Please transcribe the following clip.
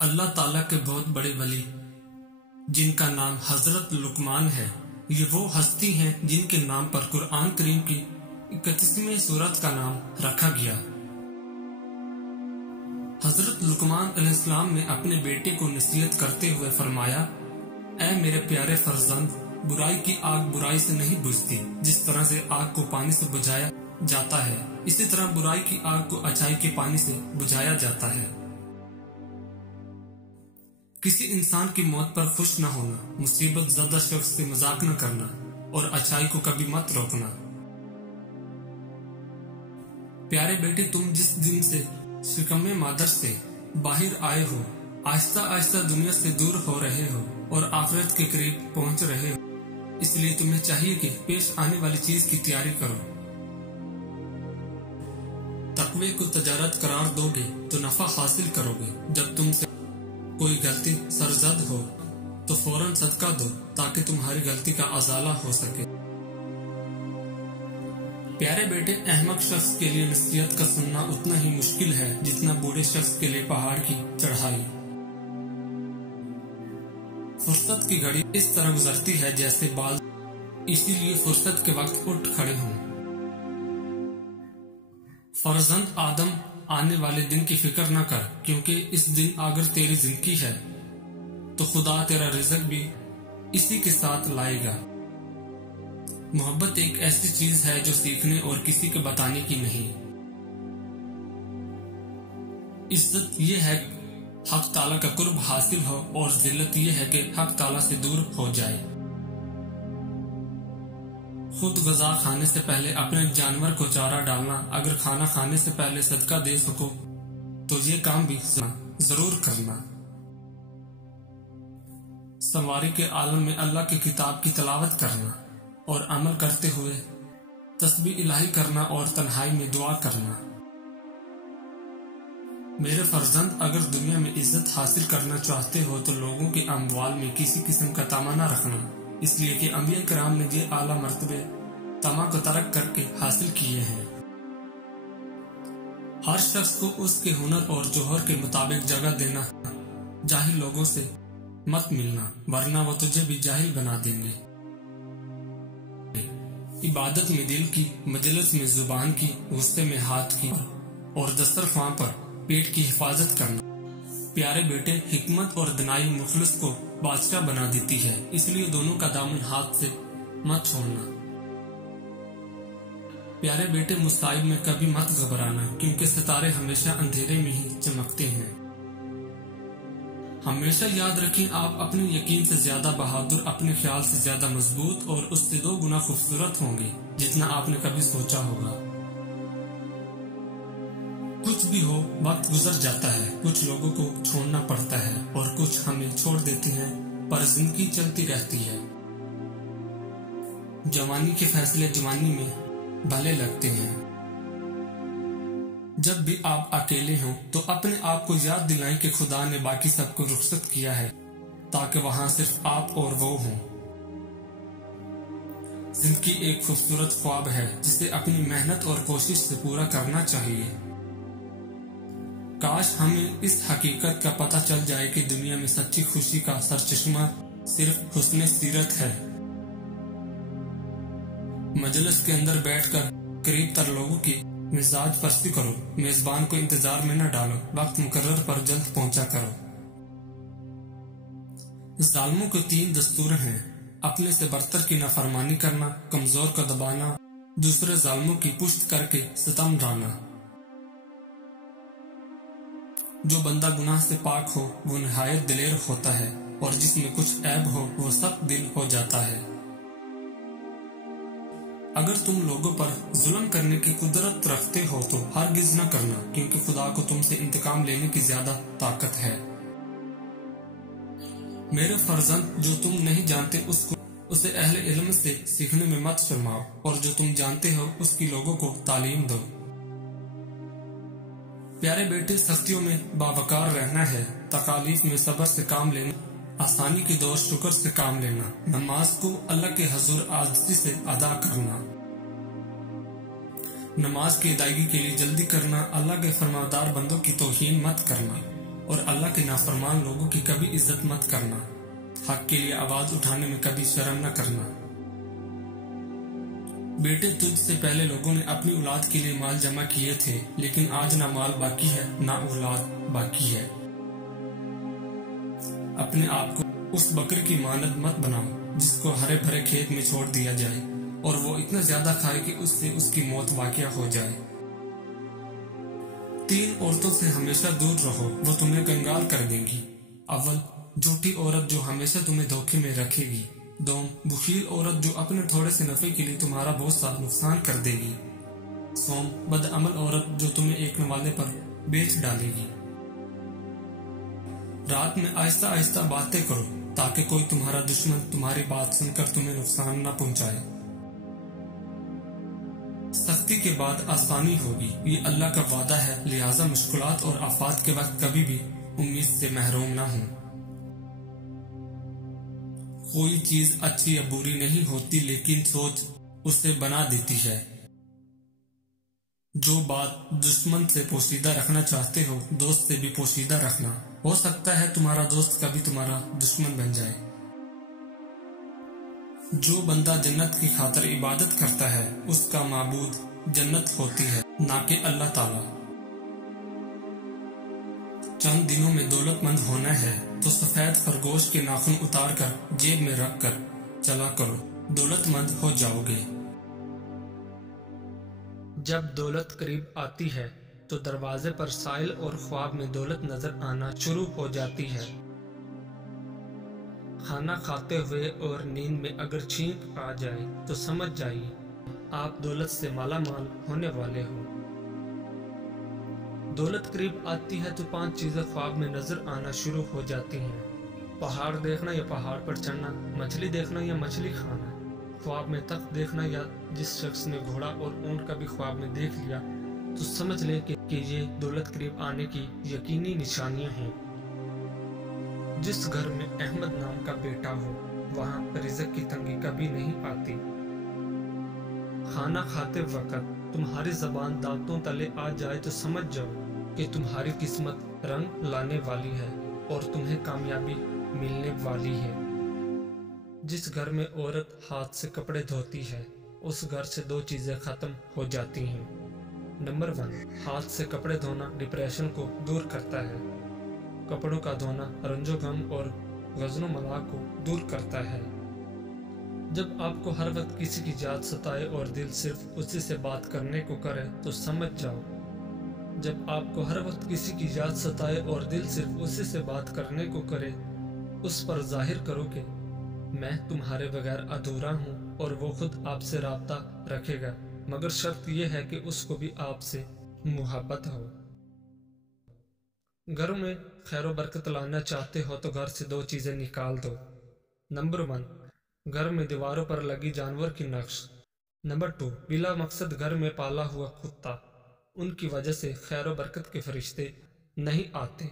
اللہ تعالیٰ کے بہت بڑے ولی جن کا نام حضرت لقمان ہے، یہ وہ ہستی ہیں جن کے نام پر قرآن کریم کی 31ویں سورت کا نام رکھا گیا۔ حضرت لقمان علیہ السلام نے اپنے بیٹے کو نصیحت کرتے ہوئے فرمایا، اے میرے پیارے فرزند، برائی کی آگ برائی سے نہیں بجھتی، جس طرح سے آگ کو پانی سے بجھایا جاتا ہے، اسی طرح برائی کی آگ کو اچھائی کے پانی سے بجھایا جاتا ہے۔ کسی انسان کی موت پر خوش نہ ہونا، مصیبت زدہ شخص سے مذاق نہ کرنا اور اچھائی کو کبھی مت روکنا۔ پیارے بیٹے، تم جس دن سے شکم مادر سے باہر آئے ہو، آہستہ آہستہ دنیا سے دور ہو رہے ہو اور آخرت کے قریب پہنچ رہے ہو، اس لیے تمہیں چاہیے کہ پیش آنے والی چیز کی تیاری کرو۔ تقوی کو تجارت قرار دو گے تو نفع حاصل کرو گے۔ جب تم سے کوئی غلطی سرزد ہو تو فوراً صدقہ دو تاکہ تمہاری غلطی کا ازالہ ہو سکے۔ پیارے بیٹے، احمق شخص کے لیے نصیحت کا سننا اتنا ہی مشکل ہے جتنا بوڑھے شخص کے لیے پہاڑ کی چڑھائی۔ فرصت کی گھڑی اس طرح گزرتی ہے جیسے بال، اسی لیے فرصت کے وقت اٹھ کھڑے ہوں۔ فرزند آدم، آنے والے دن کی فکر نہ کر، کیونکہ اس دن اگر تیری زندگی ہے تو خدا تیرا رزق بھی اسی کے ساتھ لائے گا۔ محبت ایک ایسی چیز ہے جو سیکھنے اور کسی کے بتانے کی نہیں۔ عزت یہ ہے حق تعالیٰ کا قرب حاصل ہو اور ذلت یہ ہے کہ حق تعالیٰ سے دور ہو جائے۔ خود غذا کھانے سے پہلے اپنے جانور کو چارہ ڈالنا، اگر کھانا کھانے سے پہلے صدقہ دے سکو تو یہ کام بھی ضرور کرنا۔ سواری کے عالم میں اللہ کی کتاب کی تلاوت کرنا اور عمل کرتے ہوئے تسبیح الہی کرنا اور تنہائی میں دعا کرنا۔ میرے فرزند، اگر دنیا میں عزت حاصل کرنا چاہتے ہو تو لوگوں کے اموال میں کسی قسم کا طمع نہ رکھنا، اس لیے کہ انبیاء کرام نے یہ اعلیٰ مرتبے طمع کو ترک کر کے حاصل کیے ہیں۔ ہر شخص کو اس کے ہنر اور جوہر کے مطابق جگہ دینا، جاہل لوگوں سے مت ملنا ورنہ وہ تجھے بھی جاہل بنا دیں گے۔ عبادت میں دل کی، مجلس میں زبان کی، غصے میں ہاتھ کی اور دسترخوان پر پیٹ کی حفاظت کرنا۔ پیارے بیٹے، حکمت اور دنائی مخلص کو بادشاہ بنا دیتی ہے، اس لیے دونوں کا دامن ہاتھ سے مت چھوڑنا۔ پیارے بیٹے، مصائب میں کبھی مت گھبرانا، کیونکہ ستارے ہمیشہ اندھیرے میں ہی چمکتے ہیں۔ ہمیشہ یاد رکھیں، آپ اپنے یقین سے زیادہ بہادر، اپنے خیال سے زیادہ مضبوط اور اس سے 2 گنا خوبصورت ہوں گے جتنا آپ نے کبھی سوچا ہوگا۔ کچھ بھی ہو، وقت گزر جاتا ہے، کچھ لوگوں کو چھوڑنا پڑتا ہے اور کچھ ہمیں چھوڑ دیتے ہیں، پر زندگی چلتی رہتی ہے۔ جوانی کے فیصلے جوانی میں بھلے لگتے ہیں۔ جب بھی آپ اکیلے ہوں تو اپنے آپ کو یاد دلائیں کہ خدا نے باقی سب کو رخصت کیا ہے تاکہ وہاں صرف آپ اور وہ ہوں۔ زندگی ایک خوبصورت خواب ہے جسے اپنی محنت اور کوشش سے پورا کرنا چاہیے۔ کاش ہمیں اس حقیقت کا پتہ چل جائے کہ دنیا میں سچی خوشی کا سرچشمہ صرف حسن سیرت ہے۔ مجلس کے اندر بیٹھ کر قریب تر لوگوں کی مزاج پرستی کرو، میزبان کو انتظار میں نہ ڈالو، وقت مقرر پر جلد پہنچا کرو۔ ظالموں کے 3 دستور ہیں: اپنے سے برتر کی نافرمانی کرنا، کمزور کو دبانا، دوسرے ظالموں کی پشت کر کے ستم ڈھانا۔ جو بندہ گناہ سے پاک ہو وہ نہایت دلیر ہوتا ہے، اور جس میں کچھ عیب ہو وہ سخت دل ہو جاتا ہے۔ اگر تم لوگوں پر ظلم کرنے کی قدرت رکھتے ہو تو ہرگز نہ کرنا، کیونکہ خدا کو تم سے انتقام لینے کی زیادہ طاقت ہے۔ میرے فرزند، جو تم نہیں جانتے اسے اہل علم سے سیکھنے میں مت شرماؤ، اور جو تم جانتے ہو اس کی لوگوں کو تعلیم دو۔ پیارے بیٹے، سختیوں میں باوقار رہنا ہے، تکالیف میں صبر سے کام لینا، آسانی کے دور شکر سے کام لینا، نماز کو اللہ کے حضور عاجزی سے ادا کرنا، نماز کی ادائیگی کے لیے جلدی کرنا، اللہ کے فرمانبردار بندوں کی توہین مت کرنا، اور اللہ کے نافرمان لوگوں کی کبھی عزت مت کرنا۔ حق کے لیے آواز اٹھانے میں کبھی شرم نہ کرنا۔ بیٹے، تجھ سے پہلے لوگوں نے اپنی اولاد کے لیے مال جمع کیے تھے، لیکن آج نہ مال باقی ہے نہ اولاد باقی ہے۔ اپنے آپ کو اس بکری کی مانند مت بناؤ جس کو ہرے بھرے کھیت میں چھوڑ دیا جائے اور وہ اتنا زیادہ کھائے کہ اس سے اس کی موت واقع ہو جائے۔ 3 عورتوں سے ہمیشہ دور رہو، وہ تمہیں کنگال کر دیں گی۔ اول، جھوٹی عورت جو ہمیشہ تمہیں دھوکے میں رکھے گی۔ دوم، بخیل عورت جو اپنے تھوڑے سے نفع کے لیے تمہارا بہت سا نقصان کر دے گی۔ سوم، بدعمل عورت جو تمہیں ایک نوالے پر بیچ ڈالے گی۔ رات میں آہستہ آہستہ باتیں کرو تاکہ کوئی تمہارا دشمن تمہاری بات سن کر تمہیں نقصان نہ پہنچائے۔ سختی کے بعد آسانی ہوگی، یہ اللہ کا وعدہ ہے، لہٰذا مشکلات اور آفات کے وقت کبھی بھی امید سے محروم نہ ہوں۔ کوئی چیز اچھی یا بری نہیں ہوتی، لیکن سوچ اسے بنا دیتی ہے۔ جو بات دشمن سے پوشیدہ رکھنا چاہتے ہو، دوست سے بھی پوشیدہ رکھنا، ہو سکتا ہے تمہارا دوست کبھی تمہارا دشمن بن جائے۔ جو بندہ جنت کی خاطر عبادت کرتا ہے، اس کا معبود جنت ہوتی ہے، نہ کہ اللہ تعالی۔ چند دنوں میں دولت مند ہونا ہے تو سفید خرگوش کے ناخن اتار کر جیب میں رکھ کر چلا کرو، دولت مند ہو جاؤ گے۔ جب دولت قریب آتی ہے تو دروازے پر سائل اور خواب میں دولت نظر آنا شروع ہو جاتی ہے۔ کھانا کھاتے ہوئے اور نیند میں اگر چھینک آ جائے تو سمجھ جائیے آپ دولت سے مالا مال ہونے والے ہو۔ دولت قریب آتی ہے تو 5 چیزیں خواب میں نظر آنا شروع ہو جاتی ہیں۔ پہاڑ دیکھنا یا پہاڑ پر چڑھنا، مچھلی دیکھنا یا مچھلی کھانا، خواب میں تخت دیکھنا، یا جس شخص نے گھوڑا اور اونٹ کا بھی خواب میں دیکھ لیا تو سمجھ لے کہ یہ دولت قریب آنے کی یقینی نشانیاں ہیں۔ جس گھر میں احمد نام کا بیٹا ہو، وہاں رزق کی تنگی کبھی نہیں آتی۔ کھانا کھاتے وقت تمہاری زبان دانتوں تلے آ جائے تو سمجھ جاؤ کہ تمہاری قسمت رنگ لانے والی ہے اور تمہیں کامیابی ملنے والی ہے۔ جس گھر میں عورت ہاتھ سے کپڑے دھوتی ہے، اس گھر سے 2 چیزیں ختم ہو جاتی ہیں۔ نمبر 1، ہاتھ سے کپڑے دھونا ڈپریشن کو دور کرتا ہے۔ کپڑوں کا دھونا رنج و غم اور غضن و ملال کو دور کرتا ہے۔ جب آپ کو ہر وقت کسی کی یاد ستائے اور دل صرف اسی سے بات کرنے کو کرے تو سمجھ جاؤ جب آپ کو ہر وقت کسی کی یاد ستائے اور دل صرف اسی سے بات کرنے کو کرے، اس پر ظاہر کرو کہ میں تمہارے بغیر ادھورا ہوں اور وہ خود آپ سے رابطہ رکھے گا، مگر شرط یہ ہے کہ اس کو بھی آپ سے محبت ہو۔ گھر میں خیر و برکت لانا چاہتے ہو تو گھر سے 2 چیزیں نکال دو۔ نمبر 1، گھر میں دیواروں پر لگی جانور کی نقش۔ نمبر 2، بلا مقصد گھر میں پالا ہوا کتا، ان کی وجہ سے خیر و برکت کے فرشتے نہیں آتے۔